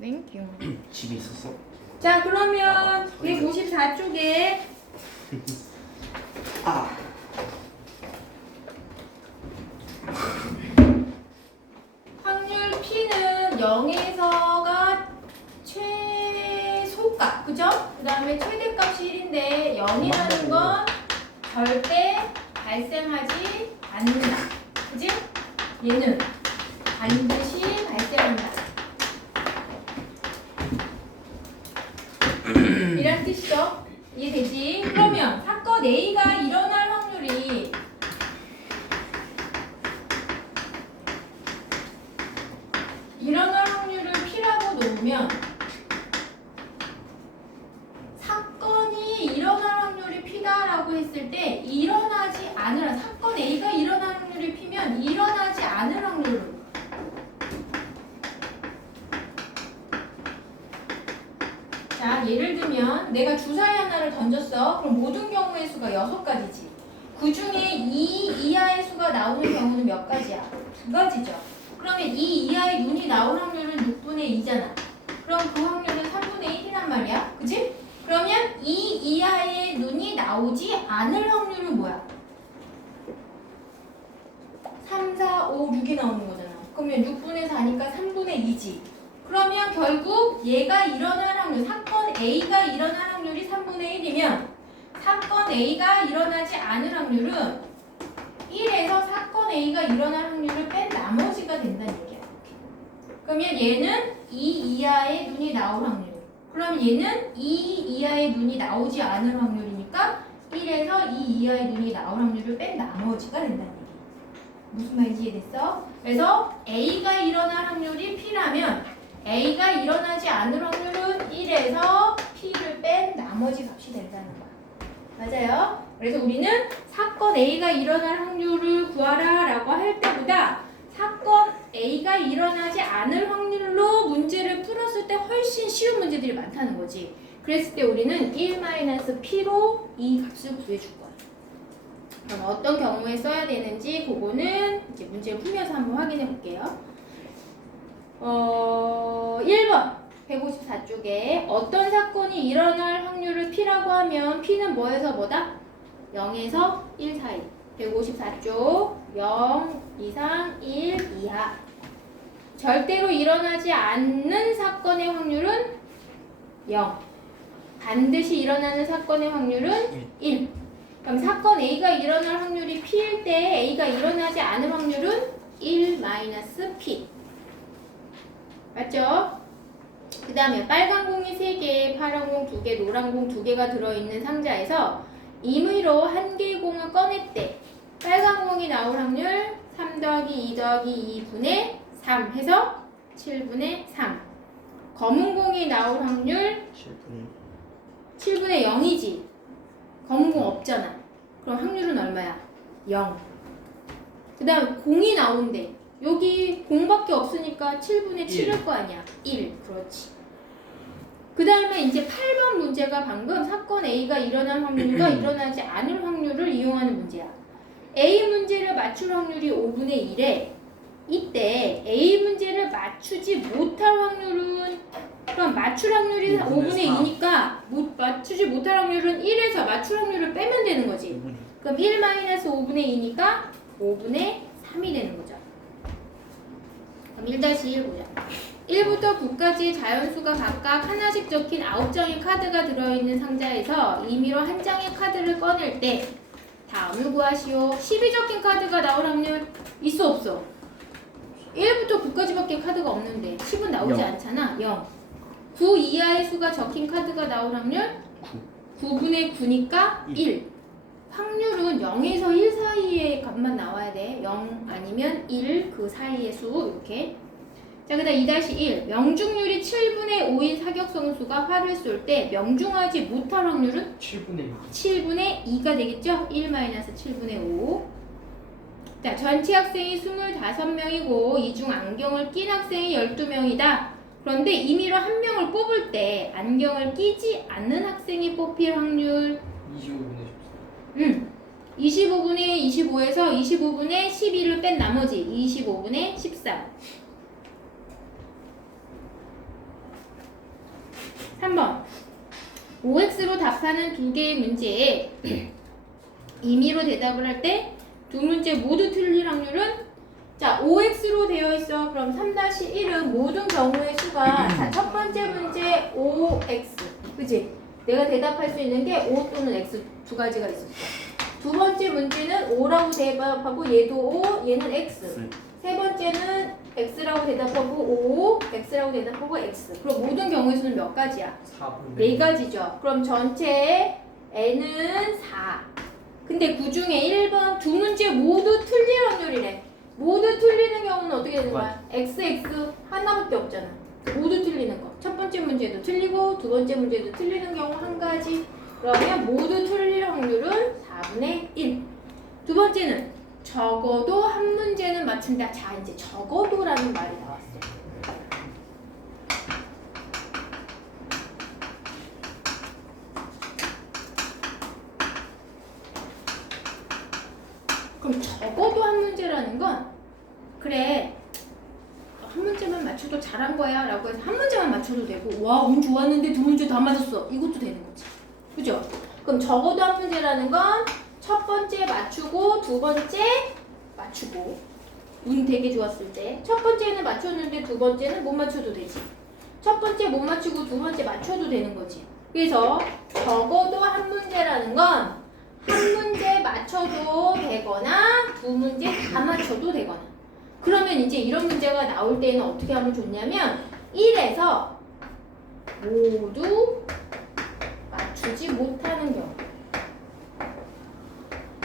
땡큐. 집에 있었어? 자, 그러면 154쪽에 아. 확률 P는 0에서가 최소값, 그죠? 그 다음에 최대값이 1인데 0이라는 건 절대 발생하지 않는다. 그지? 얘는 반드시 발생한다. 이란 뜻이죠? 이해되지? 그러면 사건 A가 일어날 확률이 일어날 확률을 P라고 놓으면 사건이 일어날 확률이 P다라고 했을 때 일어나지 않을 사건 A가 일어날 확률이 P면 일어나지 않을 확률은 자, 예를 들면 내가 주사위 하나를 던졌어. 그럼 모든 경우의 수가 6가지지. 그 중에 2 이하의 수가 나오는 경우는 몇 가지야? 2가지죠. 그러면 2 이하의 눈이 나올 확률은 6분의 2잖아. 그럼 그 확률은 3분의 1이란 말이야. 그치? 그러면 2 이하의 눈이 나오지 않을 확률은 뭐야? 3, 4, 5, 6이 나오는 거잖아. 그러면 6분의 4니까 3분의 2지. 그러면 결국 얘가 일어날 확률, 사건 A가 일어날 확률이 3분의 1이면 사건 A가 일어나지 않을 확률은 1에서 사건 A가 일어날 확률을 뺀 나머지가 된다는 얘기야. 그러면 얘는 2 이하의 눈이 나올 확률. 그럼 얘는 2 이하의 눈이 나오지 않을 확률이니까 1에서 2 이하의 눈이 나올 확률을 뺀 나머지가 된다는 얘기야. 무슨 말인지 이해됐어? 그래서 A가 일어날 확률이 P라면 A가 일어나지 않을 확률은 1에서 P를 뺀 나머지 값이 된다는 거야. 맞아요? 그래서 우리는 사건 A가 일어날 확률을 구하라 라고 할 때보다 사건 A가 일어나지 않을 확률로 문제를 풀었을 때 훨씬 쉬운 문제들이 많다는 거지. 그랬을 때 우리는 1-P로 이 값을 구해줄 거야. 그럼 어떤 경우에 써야 되는지 그거는 이제 문제를 풀면서 한번 확인해 볼게요. 1번 154쪽에 어떤 사건이 일어날 확률을 P라고 하면 P는 뭐에서 뭐다? 0에서 1 사이. 154쪽 0 이상 1 이하. 절대로 일어나지 않는 사건의 확률은 0. 반드시 일어나는 사건의 확률은 1. 그럼 사건 A가 일어날 확률이 P일 때 A가 일어나지 않을 확률은 1-P. 맞죠? 그 다음에 빨간 공이 3개, 파란 공 2개, 노란 공 2개가 들어있는 상자에서 임의로 한 개의 공을 꺼냈대. 빨간 공이 나올 확률 3 더하기 2 더하기 2분의 3 해서 7분의 3. 검은 공이 나올 확률 7분의 0이지. 검은 공 없잖아. 그럼 확률은 얼마야? 0. 그 다음에 공이 나온대. 여기 공밖에 없으니까 7분의 7일 거 아니야. 1. 그렇지. 그 다음에 이제 8번 문제가 방금 사건 A가 일어날 확률과 일어나지 않을 확률을 이용하는 문제야. A 문제를 맞출 확률이 5분의 1에 이때 A 문제를 맞추지 못할 확률은 그럼 맞출 확률이 5분의 2니까 맞추지 못할 확률은 1에서 맞출 확률을 빼면 되는 거지. 그럼 1-5분의 2니까 5분의 3이 되는 거죠. 그럼 1-1 보자. 1부터 9까지의 자연수가 각각 하나씩 적힌 9장의 카드가 들어있는 상자에서 임의로 한 장의 카드를 꺼낼 때 다음을 구하시오. 10이 적힌 카드가 나올 확률 있어 없어? 1부터 9까지밖에 카드가 없는데 10은 나오지 않잖아. 0. 9 이하의 수가 적힌 카드가 나올 확률 9분의 9니까 1. 확률은 0에서 1 사이의 값만 나와야 돼. 0 아니면 1 그 사이의 수 이렇게. 자, 그 다음 2-1 명중률이 7분의 5인 사격성수가 활을 쏠 때 명중하지 못할 확률은 7분의 2가 되겠죠? 1-7분의 5. 자, 전체 학생이 25명이고 이 중 안경을 낀 학생이 12명이다. 그런데 임의로 한 명을 뽑을 때 안경을 끼지 않는 학생이 뽑힐 확률 25분의 25에서 25분의 12를 뺀 나머지 25분의 13. OX로 답하는 두 개의 문제에 임의로 대답을 할 때 두 문제 모두 틀릴 확률은 자, OX로 되어 있어. 그럼 3-1은 모든 경우의 수가 자, 첫 번째 문제 OX. 그치? 내가 대답할 수 있는 게 O 또는 X 두 가지가 있었어. 두 번째 문제는 O라고 대답하고 얘도 O, 얘는 X. 세 번째는 X라고 대답하고 O, X라고 대답하고 X. 그럼 모든 경우의 수는 몇 가지야? 4분의 네 가지죠. 그럼 전체 N은 4. 근데 그 중에 1번 두 문제 모두 틀릴 확률이래. 모두 틀리는 경우는 어떻게 되는 거야? XX 하나밖에 없잖아. 모두 틀리는 거. 첫 번째 문제도 틀리고 두 번째 문제도 틀리는 경우 한 가지. 그러면 모두 틀릴 확률은 4분의 1. 두 번째는 적어도 한 문제는 맞춘다. 자, 이제 적어도라는 말이 나왔어. 그럼 적어도 한 문제라는 건 그래 한 문제만 맞춰도 잘한 거야 라고 해서 한 문제만 맞춰도 되고 와 운 좋았는데 두 문제 다 맞았어 이것도 되는 거지. 그죠? 그럼 적어도 한 문제라는 건 첫 번째 맞추고 두 번째 맞추고 운 되게 좋았을 때 첫 번째는 맞췄는데 두 번째는 못 맞춰도 되지. 첫 번째 못 맞추고 두 번째 맞춰도 되는 거지. 그래서 적어도 한 문제라는 건 한 문제 맞춰도 되거나 두 문제 다 맞춰도 되거나. 그러면 이제 이런 문제가 나올 때는 어떻게 하면 좋냐면 1에서 모두 맞추지 못하는 경우,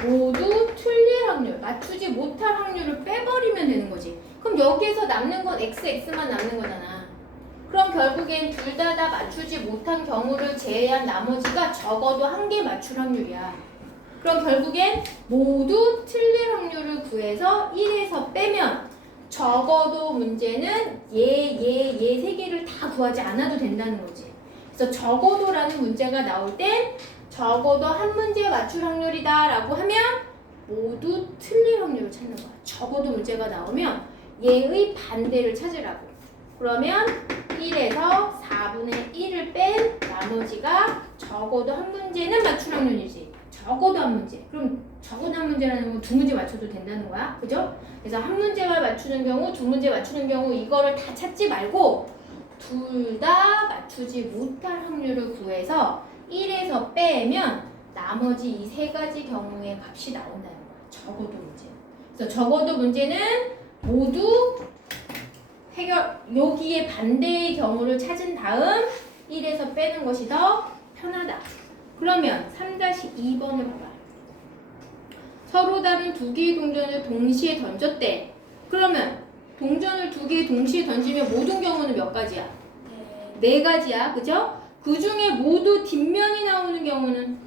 모두 틀릴 확률, 맞추지 못할 확률을 빼버리면 되는 거지. 그럼 여기에서 남는 건 XX만 남는 거잖아. 그럼 결국엔 둘 다 맞추지 못한 경우를 제외한 나머지가 적어도 한 개 맞출 확률이야. 그럼 결국엔 모두 틀릴 확률을 구해서 1에서 빼면 적어도 문제는 얘 세 개를 다 구하지 않아도 된다는 거지. 그래서 적어도라는 문제가 나올 땐 적어도 한 문제 맞출 확률이다 라고 하면 모두 틀릴 확률을 찾는 거야. 적어도 문제가 나오면 얘의 반대를 찾으라고. 그러면 1에서 4분의 1을 뺀 나머지가 적어도 한 문제는 맞출 확률이지. 적어도 한 문제. 그럼 적어도 한 문제라는 건 두 문제 맞춰도 된다는 거야. 그죠? 그래서 한 문제만 맞추는 경우, 두 문제 맞추는 경우 이거를 다 찾지 말고 둘 다 맞추지 못할 확률을 구해서 1에서 빼면 나머지 이 세 가지 경우의 값이 나온다는 거야. 적어도 문제. 그래서 적어도 문제는 모두 여기에 반대의 경우를 찾은 다음 1에서 빼는 것이 더 편하다. 그러면 3-2번 해봐봐. 서로 다른 두 개의 동전을 동시에 던졌대. 그러면 동전을 두 개 동시에 던지면 모든 경우는 몇 가지야? 네 가지야. 그죠? 그 중에 모두 뒷면이 나오는 경우는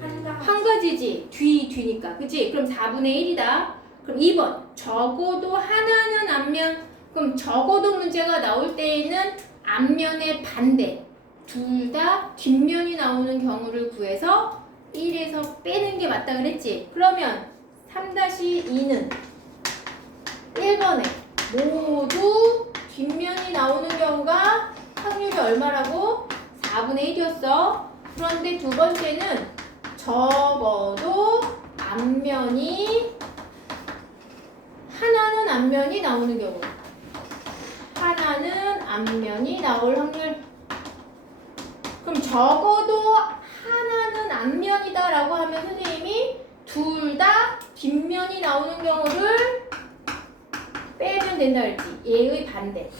한 가지지. 뒤니까. 그치? 그럼 4분의 1이다. 그럼 2번. 적어도 하나는 앞면. 그럼 적어도 문제가 나올 때에는 앞면의 반대. 둘 다 뒷면이 나오는 경우를 구해서 1에서 빼는 게 맞다 그랬지? 그러면 3-2는 1번에 모두 뒷면이 나오는 경우가 확률이 얼마라고? 4분의 1이었어. 그런데 두 번째는 적어도 앞면이 하나는 앞면이 나오는 경우. 하나는 앞면이 나올 확률. 그럼 적어도 하나는 앞면이다 라고 하면 선생님이 둘 다 뒷면이 나오는 경우를 빼면 된다 그랬지. 얘의 반대.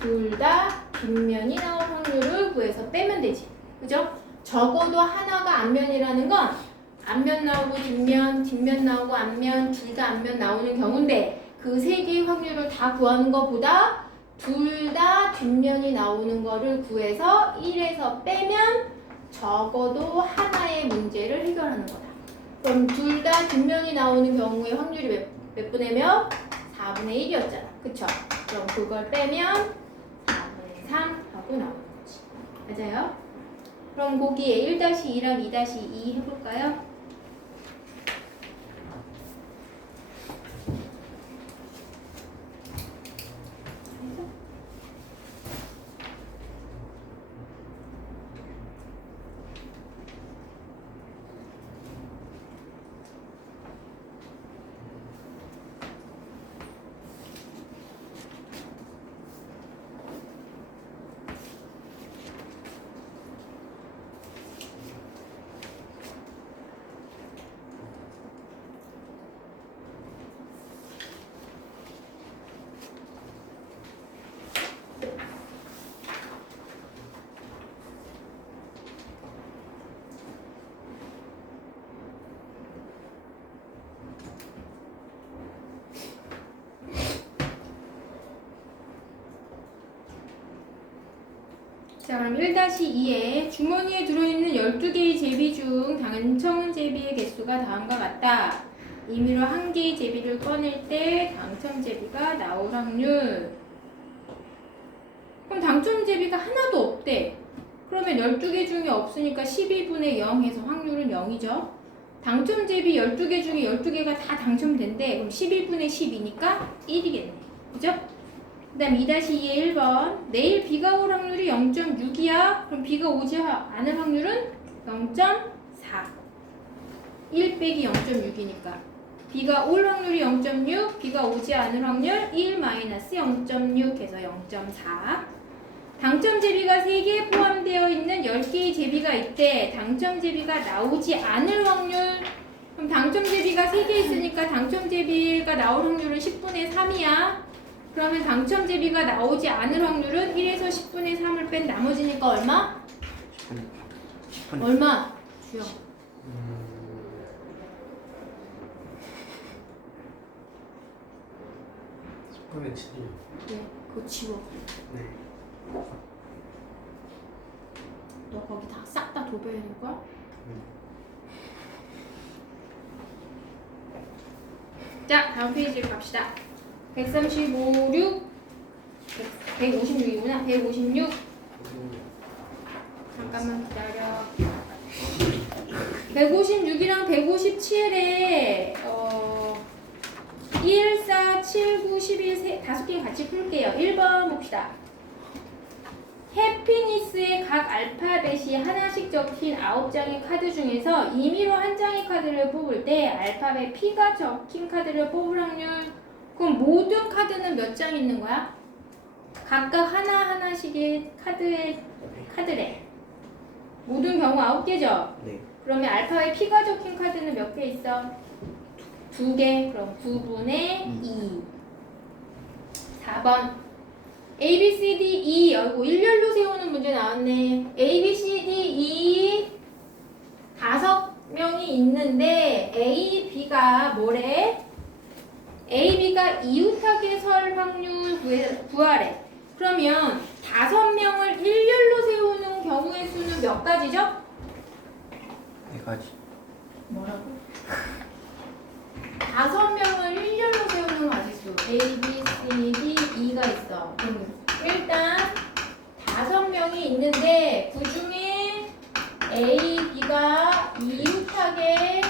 둘 다 뒷면이 나올 확률을 구해서 빼면 되지. 그죠? 적어도 하나가 앞면이라는 건 앞면 나오고 뒷면 나오고 앞면, 둘 다 앞면 나오는 경우인데 그 세 개의 확률을 다 구하는 것보다 둘 다 뒷면이 나오는 거를 구해서 1에서 빼면 적어도 하나의 문제를 해결하는 거다. 그럼 둘 다 뒷면이 나오는 경우의 확률이 몇 분의 몇? 4분의 1이었잖아. 그쵸? 그럼 그걸 빼면 4분의 3 하고 나오는 거지. 맞아요? 그럼 거기에 1-2랑 2-2 해볼까요? 자, 그럼 1-2에 주머니에 들어있는 12개의 제비 중 당첨 제비의 개수가 다음과 같다. 임의로 한 개의 제비를 꺼낼 때 당첨 제비가 나올 확률. 그럼 당첨 제비가 하나도 없대. 그러면 12개 중에 없으니까 12분의 0 해서 확률은 0이죠. 당첨 제비 12개 중에 12개가 다 당첨된대. 그럼 12분의 10이니까 1이겠네. 그죠? 그 다음 2-2의 1번. 내일 비가 올 확률이 0.6이야. 그럼 비가 오지 않을 확률은 0.4. 1 빼기 0.6이니까. 비가 올 확률이 0.6, 비가 오지 않을 확률 1 마이너스 0.6 해서 0.4. 당첨 제비가 3개에 포함되어 있는 10개의 제비가 있대. 당첨 제비가 나오지 않을 확률. 그럼 당첨 제비가 3개 있으니까 당첨 제비가 나올 확률은 10분의 3이야. 그러면 당첨 제비가 나오지 않을 확률은 1에서 10분의 3을 뺀 나머지니까 얼마? 10분. 얼마? 주영. 10분의 7이요. 네, 그거 지워. 네. 너 거기 다 싹 다 도배해놓을 거야? 자, 다음 페이지로 갑시다. 135, 6, 156이구나. 156. 잠깐만 기다려. 156이랑 157에 1, 4, 7, 9, 11, 5개 같이 풀게요. 1번 봅시다. 해피니스의 각 알파벳이 하나씩 적힌 9장의 카드 중에서 임의로 한 장의 카드를 뽑을 때 알파벳 P가 적힌 카드를 뽑을 확률. 그럼 모든 카드는 몇 장 있는 거야? 각각 하나하나씩의 카드래. 모든 경우 9개죠? 네. 그러면 알파벳 P가 적힌 카드는 몇 개 있어? 2개. 그럼 9분의 2. 4번. A, B, C, D, E. 아이고, 일렬로 세우는 문제 나왔네. A, B, C, D, E 5명이 있는데 A, B가 뭐래? A, B가 이웃하게 설 확률 구하래. 그러면 5명을 일렬로 세우는 경우의 수는 몇 가지죠? 4가지. 뭐라고? 5명을 일렬로 세우는 가지수 A, B, C, D, E가 있어. 그럼 일단 5명이 있는데 그 중에 A, B가 이웃하게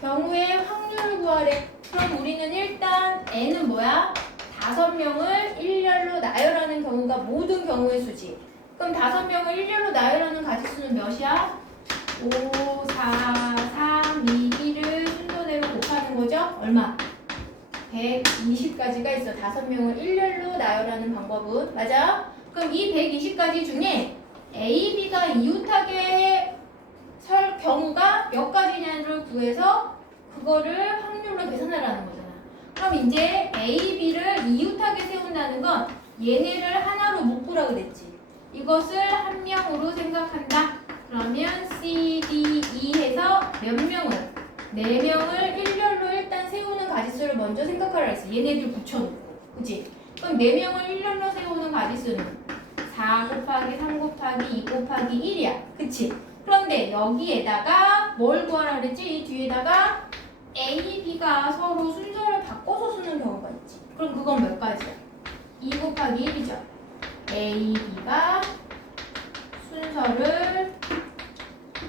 경우의 확률을 구하래. 그럼 우리는 일단 N은 뭐야? 5명을 일렬로 나열하는 경우가 모든 경우의 수지. 그럼 5명을 일렬로 나열하는 가지수는 몇이야? 5, 4, 3, 2, 1을 순서대로 곱하는 거죠? 얼마? 120가지가 있어. 5명을 일렬로 나열하는 방법은. 맞아? 그럼 이 120가지 중에 A, B가 이웃하게 설 경우가 몇 가지냐를 구해서 그거를 확률로 계산하라는 거잖아. 그럼 이제 A, B를 이웃하게 세운다는 건 얘네를 하나로 묶으라 그랬지. 이것을 한 명으로 생각한다. 그러면 C, D, E 해서 몇 명을? 4명을 일렬로 일단 세우는 가지수를 먼저 생각하라 했어. 얘네들 붙여놓고. 그치? 그럼 4명을 일렬로 세우는 가지수는 4 곱하기 3 곱하기 2 곱하기 1이야. 그치? 그런데 여기에다가 뭘 구하라 그랬지? 이 뒤에다가 A, B가 서로 순서를 바꿔서 쓰는 경우가 있지. 그럼 그건 몇 가지야? 2 곱하기 1이죠. A, B가 순서를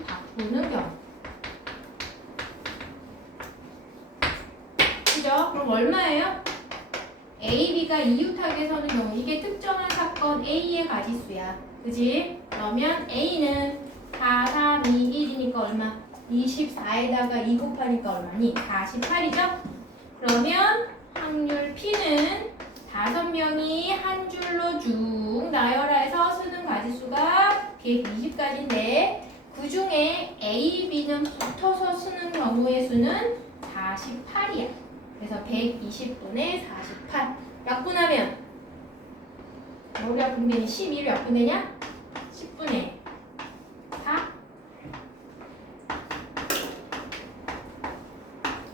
바꾸는 경우. 그죠? 그럼 얼마예요? A, B가 이웃하게 서는 경우. 이게 특정한 사건 A의 가지수야. 그지? 그러면 A는 4, 3, 2, 1이니까 얼마? 24에다가 2 곱하니까 얼마니? 48이죠? 그러면 확률 P는 5명이 한 줄로 쭉 나열해서 쓰는 가지수가 120가지인데 그 중에 A, B는 붙어서 쓰는 경우의 수는 48이야. 그래서 120분의 48. 약분하면 뭐를 약분되니? 12를 약분되냐? 10분의 4?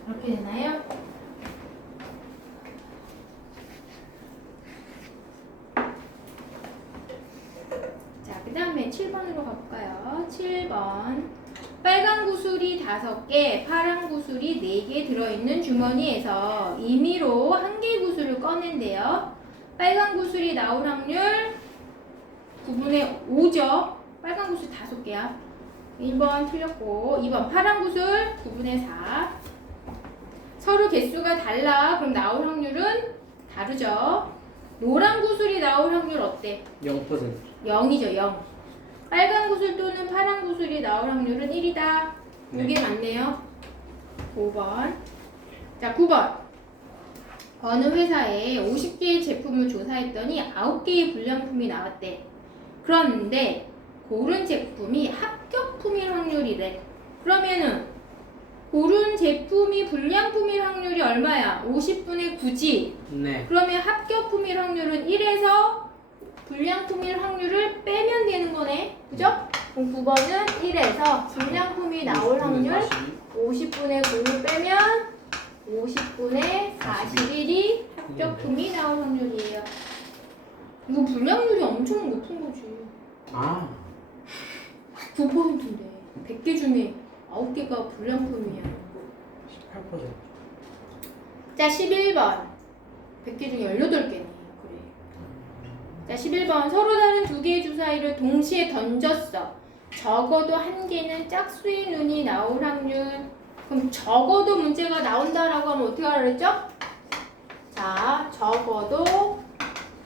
이렇게 되나요? 다음에 7번으로 가볼까요? 7번. 빨간 구슬이 5개, 파란 구슬이 4개 들어있는 주머니에서 임의로 1개 구슬을 꺼낸대요. 빨간 구슬이 나올 확률 9분의 5죠. 빨간 구슬 5개야. 1번 틀렸고 2번 파란 구슬 9분의 4. 서로 개수가 달라. 그럼 나올 확률은 다르죠. 노란 구슬이 나올 확률 어때? 0%. 0이죠. 0. 빨간 구슬 또는 파란 구슬이 나올 확률은 1이다. 이게 맞네요. 5번. 자, 9번. 어느 회사에 50개의 제품을 조사했더니 9개의 불량품이 나왔대. 그런데 고른 제품이 합격품일 확률이래. 그러면은 고른 제품이 불량품일 확률이 얼마야? 50분의 9지. 네. 그러면 합격품일 확률은 1에서 불량품일 확률을 빼면 되는 거네. 그죠? 그럼 9번은 1에서 불량품이 나올 확률 50분의 9를 빼면 50분의 41이 합격품이 나올 확률이에요. 이거 불량률이 엄청 높은 거지. 아. 9%인데 100개 중에 9개가 불량품이야. 18%. 자, 11번. 100개 중에 18개네. 그래. 자, 11번. 서로 다른 2개의 주사위를 동시에 던졌어. 적어도 1개는 짝수의 눈이 나올 확률. 그럼 적어도 문제가 나온다라고 하면 어떻게 하라 그랬죠? 자, 적어도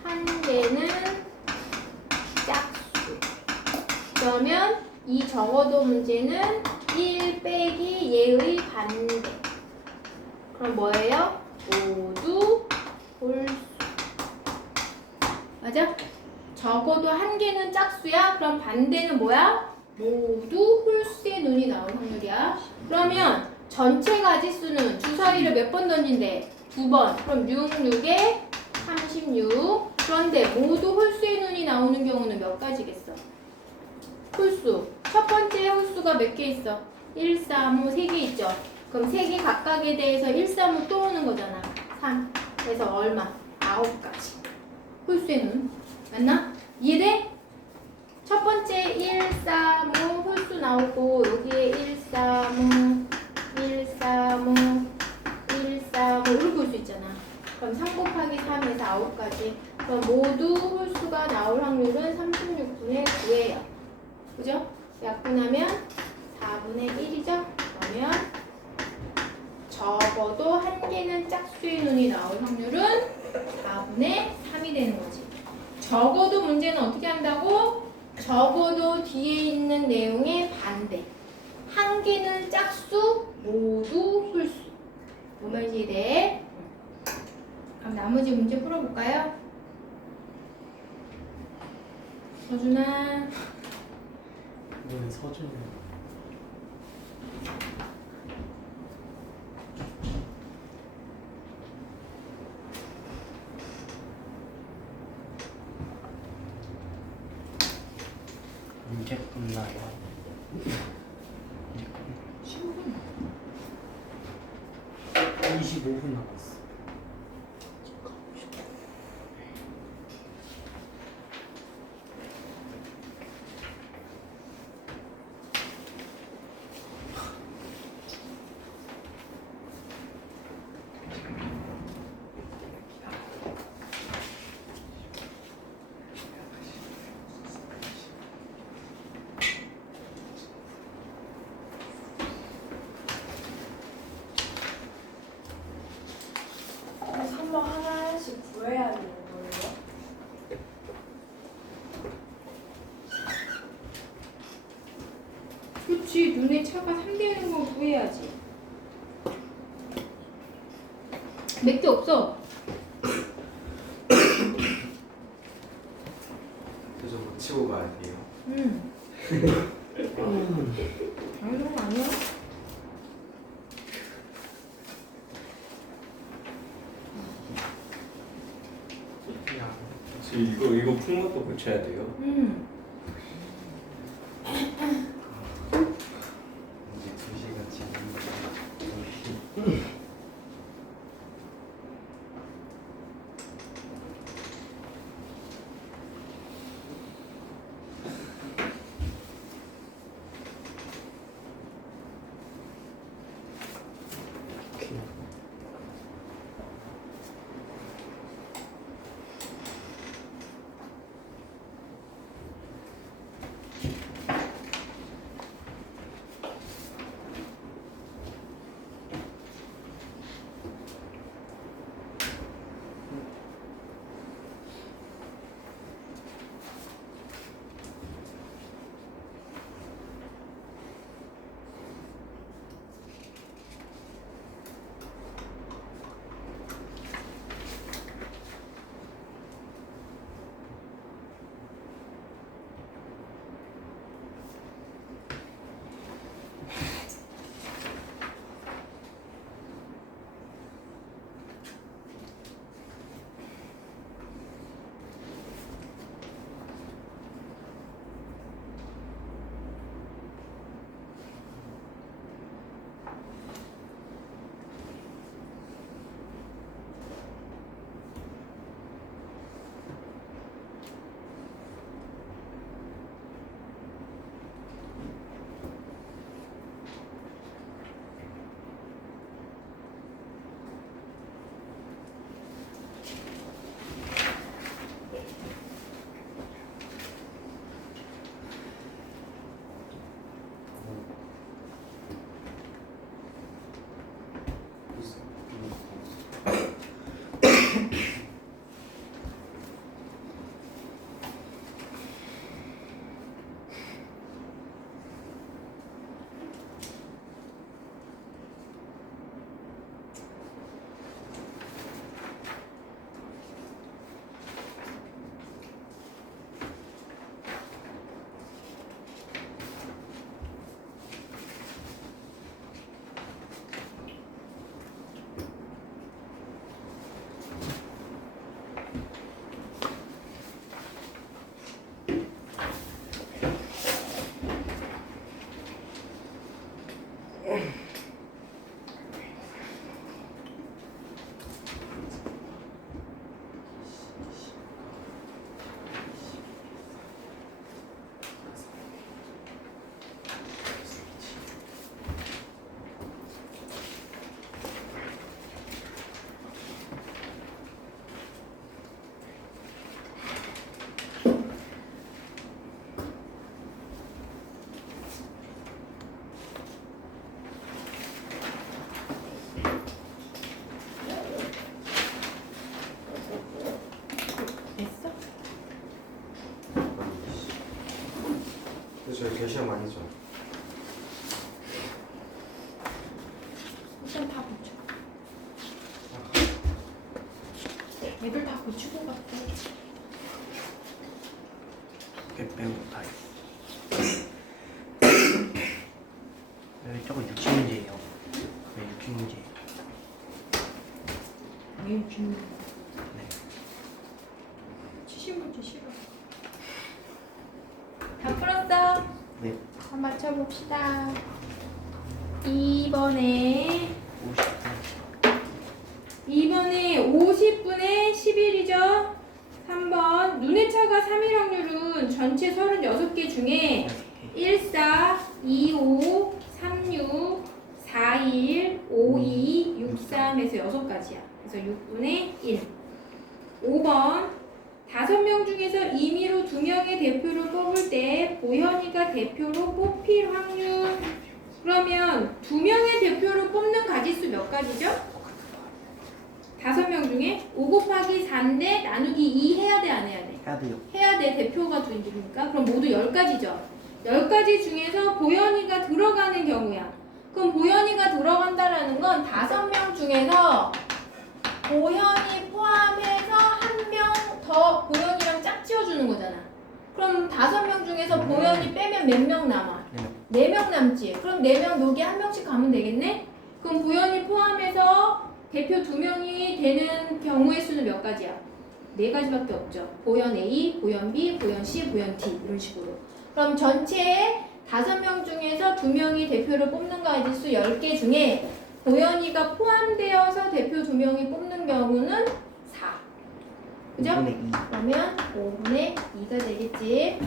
1개는 짝수. 그러면 이 적어도 문제는 1 빼기 얘의 반대. 그럼 뭐예요? 모두 홀수. 맞아? 적어도 1개는 짝수야? 그럼 반대는 뭐야? 모두 홀수의 눈이 나올 확률이야. 그러면 전체 가지수는 주사위를 몇 번 던진대? 2번. 그럼 6, 6에 36. 그런데 모두 홀수의 눈이 나오는 경우는 몇 가지겠어? 홀수. 첫 번째 홀수가 몇 개 있어? 1, 3, 5, 3개 있죠? 그럼 3개 각각에 대해서 1, 3, 5 또 오는 거잖아. 3. 그래서 얼마? 9가지. 홀수의 눈. 맞나? 이해돼? 첫 번째 1, 3, 5 홀수 나오고 여기에 1, 3, 5, 1, 3, 5, 1, 3, 5 이렇게 볼 수 있잖아. 그럼 3 곱하기 3에서 9가지. 그럼 모두 홀수가 나올 확률은 36분의 9예요. 그죠? 약분하면 4분의 1이죠? 그러면 적어도 1개는 짝수의 눈이 나올 확률은 4분의 3이 되는 거지. 적어도 문제는 어떻게 한다고? 적어도 뒤에 있는 내용의 반대. 1개는 짝수, 모두 홀수. 뭔 말인지 이해돼? 그럼 나머지 문제 풀어볼까요? 서준아. 이건 서준이. 이제 끝나요. 25분 남았어. 선거 하나씩 구해야 되는 거예요? 그렇지. 눈에 차가 3개는 건 구해야지. 몇 개 없어. 그래서 뭐 치고 가야 돼요. 당연한 거 아니야? 야, 이거 푼 것도 고쳐야 돼요. 이제 2시간 지났는데. 저희 게시한 많이 죠. 일단 다 고쳐. 애들 다 고치고 갔대. 꽤 빼고 다 여기 저거 유치 문제예요. 왜 유치 문제? 왜 주는 거야? 네. 70문제 싫어. 다 풀었어? 네. 한번 맞춰봅시다. 2번에 50분의 10일이죠. 3번 눈의 차가 3일 확률은 전체 36개 중에 1, 4, 2, 5, 3, 6, 4, 1, 5, 2, 6, 3에서 6가지야. 그래서 6분의 1. 5번 5명 중에서 임의로 2명의 대표를 뽑을 때 보현이가 대표로 뽑힐 확률. 그러면 2명의 대표를 뽑는 가지수 몇 가지죠? 5명 중에 5 곱하기 4인데 나누기 2 해야 돼, 안 해야 돼? 해야 돼요. 해야 돼. 대표가 2인이니까. 그럼 모두 10가지죠. 10가지 중에서 보현이가 들어가는 경우야. 그럼 보현이가 들어간다라는 건 5명 중에서 보현이 포함해서 1명 더 보현이랑 짝지어주는 거잖아. 그럼 5명 중에서 보현이 빼면 몇 명 남아? 4명 남지. 그럼 4명 여기 1명씩 가면 되겠네? 그럼 보현이 포함해서 대표 2명이 되는 경우의 수는 몇 가지야? 4가지밖에 없죠. 보현 A, 보현 B, 보현 C, 보현 D 이런 식으로. 그럼 전체 5명 중에서 2명이 대표를 뽑는 가지수 10개 중에 보현이가 포함되어서 대표 2명이 뽑는 경우는 4. 그죠? 5분의 2. 그러면 5분의 2가 되겠지.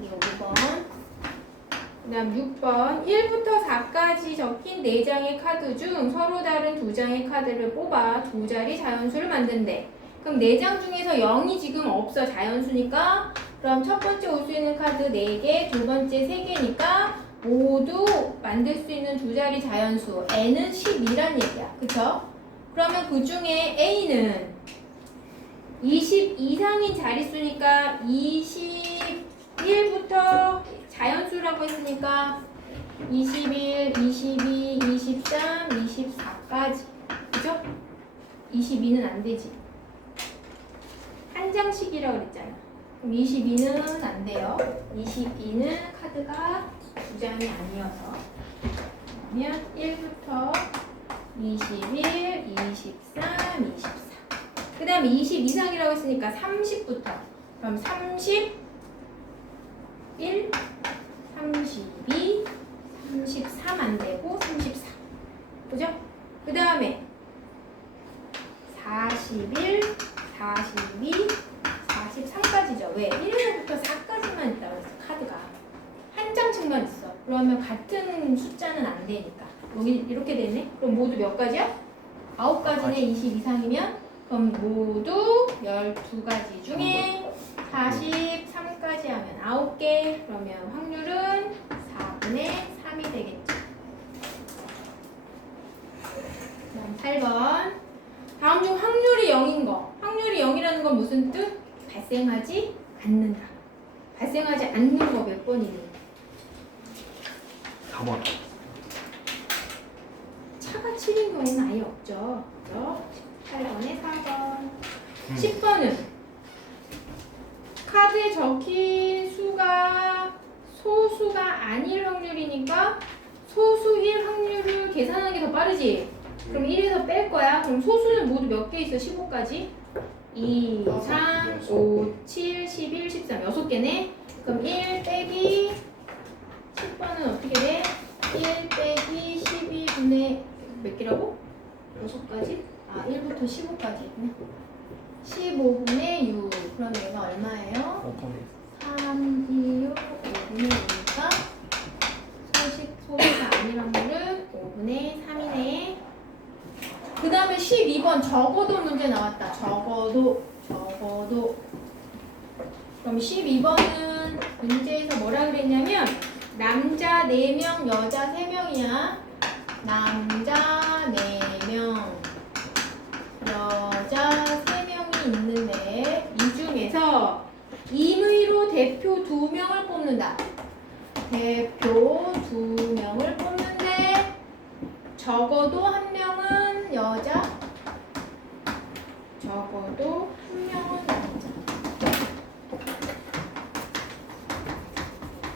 이게 5번. 그 다음 6번 1부터 4까지 적힌 4장의 카드 중 서로 다른 2장의 카드를 뽑아 2자리 자연수를 만든대. 그럼 4장 중에서 0이 지금 없어. 자연수니까. 그럼 첫 번째 올 수 있는 카드 4개, 두 번째 3개니까 모두 만들 수 있는 2자리 자연수 n은 12란 얘기야. 그쵸? 그러면 그 중에 a는 20 이상인 자릿수니까 21부터 자연수라고 했으니까 21, 22, 23, 24까지. 그죠? 22는 안 되지. 한 장씩이라고 그랬잖아. 그럼 22는 안 돼요. 22는 카드가 2장이 아니어서. 그러면 1부터 21, 23, 24. 그 다음에 20 이상이라고 했으니까 30부터. 그럼 31, 32, 33 안 되고 34. 그죠? 그 다음에 41, 42, 43까지죠. 왜? 1에서부터 4까지만 있다고 했어. 카드가. 한 장씩만 있어. 그러면 같은 숫자는 안 되니까. 여기 이렇게 됐네? 그럼 모두 몇 가지야? 9가지네. 20 이상이면. 그럼 모두 12가지 중에 43까지 하면 9개. 그러면 확률은 4분의 3이 되겠죠. 그럼 8번. 다음 중 확률이 0인 거. 확률이 0이라는 건 무슨 뜻? 발생하지 않는다. 발생하지 않는 거 몇 번이니? 4번. 차가 7인 경우는 아예 없죠. 그죠? 8번에 4번. 10번은 카드에 적힌 수가 소수가 아닐 확률이니까 소수 1 확률을 계산하는 게 더 빠르지? 그럼 1에서 뺄 거야. 그럼 소수는 모두 몇 개 있어? 15까지? 2, 3, 5, 7, 11, 13. 6개네? 그럼 1 빼기 10번은 어떻게 돼? 1 빼기 12분의 몇 개라고? 6가지? 아, 1부터 15까지. 15분의 6. 그럼 얘가 얼마예요? 3, 2, 6, 5분의 6이니까 소수가 아닌 확률은 5분의 3이네. 그 다음에 12번 적어도 문제 나왔다. 적어도. 그럼 12번은 문제에서 뭐라 그랬냐면 남자 4명, 여자 3명이야. 남자 4명, 여자 3명이 있는데 이 중에서 임의로 대표 2명을 뽑는다. 대표 2명을 뽑는데 적어도 1명은 여자, 적어도 1명은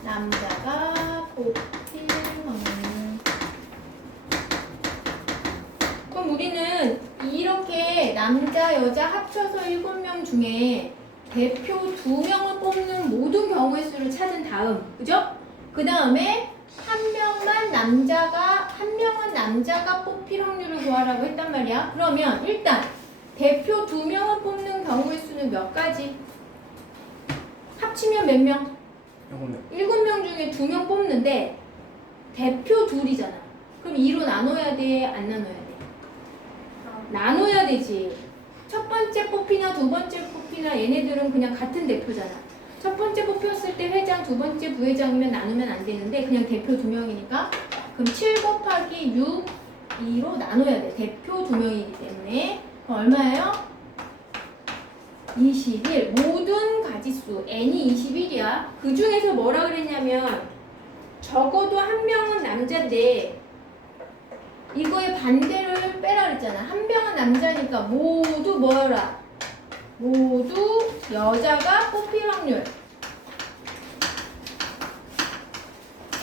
남자가 뽑힐 확률. 그럼 우리는 이렇게 남자, 여자 합쳐서 7명 중에 대표 2명을 뽑는 모든 경우의 수를 찾은 다음, 그죠? 그 다음에 한 명은 남자가 뽑힐 확률을 구하라고 했단 말이야. 그러면 일단 대표 2명을 뽑는 경우의 수는 몇 가지? 합치면 몇 명? 7명 중에 2명 뽑는데 대표 둘이잖아. 그럼 2로 나눠야 돼? 안 나눠야 돼? 나눠야 되지. 첫 번째 뽑히나 두 번째 뽑히나 얘네들은 그냥 같은 대표잖아. 첫 번째 뽑혔을 때 회장, 두 번째 부회장이면 나누면 안 되는데 그냥 대표 2명이니까 그럼 7 곱하기 6, 2로 나눠야 돼. 대표 2명이기 때문에. 그럼 얼마예요? 21. 모든 가지수 n이 21이야. 그 중에서 뭐라 그랬냐면 적어도 1명은 남자인데 이거의 반대를 빼라 그랬잖아. 1명은 남자니까 모두 뭐라? 모두 여자가 뽑힐 확률.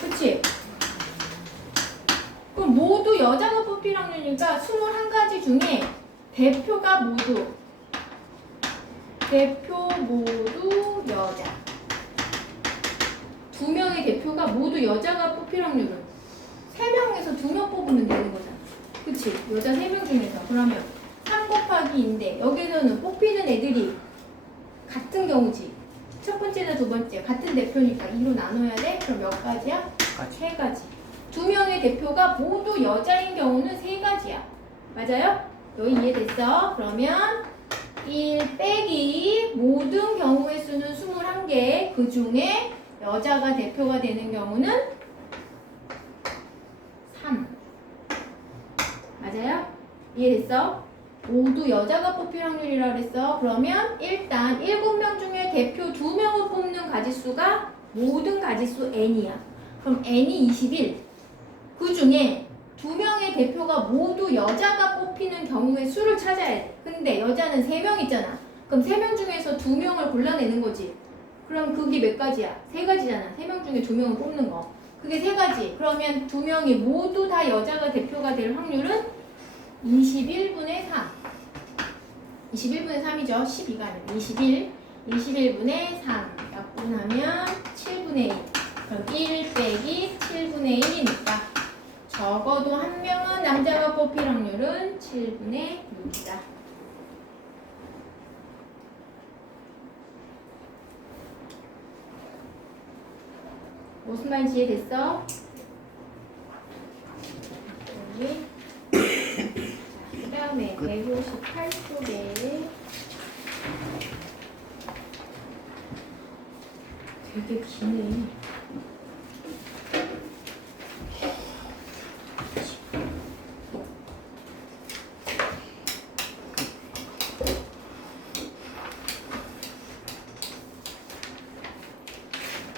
그치? 그럼 모두 여자가 뽑힐 확률이니까 21가지 중에 대표가 모두 여자. 2명의 대표가 모두 여자가 뽑힐 확률은 3명에서 2명 뽑으면 되는 거잖아. 그치? 여자 3명 중에서. 그러면 3 곱하기 2인데 여기서는 뽑히는 애들이 같은 경우지. 첫 번째나 두 번째 같은 대표니까 2로 나눠야 돼? 그럼 몇 가지야? 3가지. 2명의 대표가 모두 여자인 경우는 3가지야. 맞아요? 여기 이해됐어? 그러면 1 빼기 모든 경우의 수는 21개. 그 중에 여자가 대표가 되는 경우는 3. 맞아요? 이해됐어? 모두 여자가 뽑힐 확률이라고 그랬어. 그러면 일단 7명 중에 대표 2명을 뽑는 가지수가 모든 가지수 n이야. 그럼 n이 21. 그 중에 2명의 대표가 모두 여자가 뽑히는 경우의 수를 찾아야 돼. 근데 여자는 3명 있잖아. 그럼 3명 중에서 2명을 골라내는 거지. 그럼 그게 몇 가지야? 3가지잖아. 3명 중에 2명을 뽑는 거. 그게 3가지. 그러면 2명이 모두 다 여자가 대표가 될 확률은 21분의 3. 21분의 3이죠. 12가 아니라 21. 21분의 3. 약분하면 7분의 1. 그럼 1 빼기 7분의 1이니까 적어도 1명은 남자가 뽑힐 확률은 7분의 6이다. 무슨 말인지 이해됐어? 여기. 그 다음에 158쪽에 되게 기네.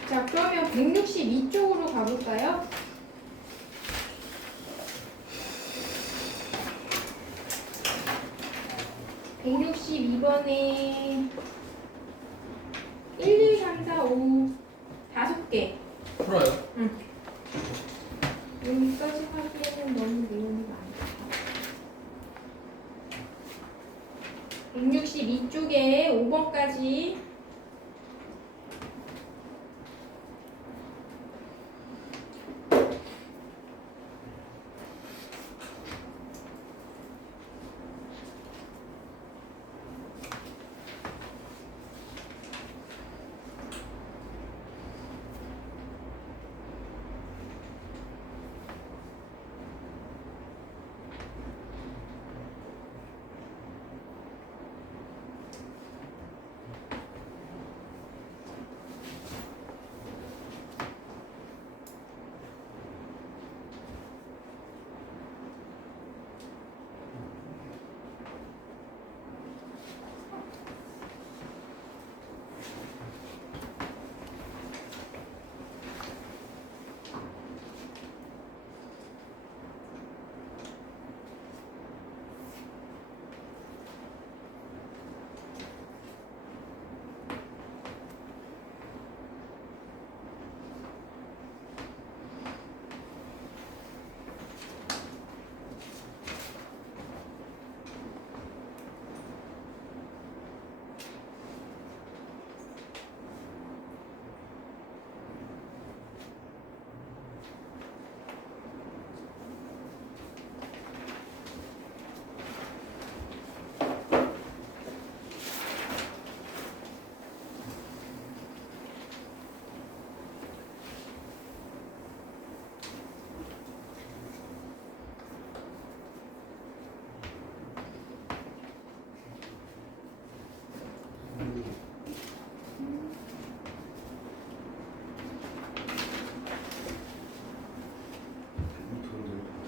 자, 그러면 162쪽으로 가볼까요? 162번에 1, 2, 3, 4, 5 5개. 풀어요. 응. 여기까지 하기에는 너무 내용이 많다. 162쪽에 5번까지